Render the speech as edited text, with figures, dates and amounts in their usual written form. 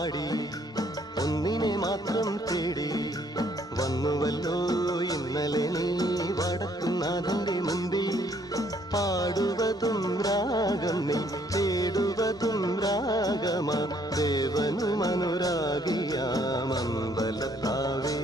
പാടി ഒന്നിനെ മാത്രം തേടി വന്നുവല്ലോ ഇന്നലെ നീ വടക്കുന്നാഥന്റെ മുമ്പിൽ. പാടുവതും രാഗം നീ തേടുവതും രാഗമാ ദേവനും അനുരാഗിയാമമ്പലത്താവേ.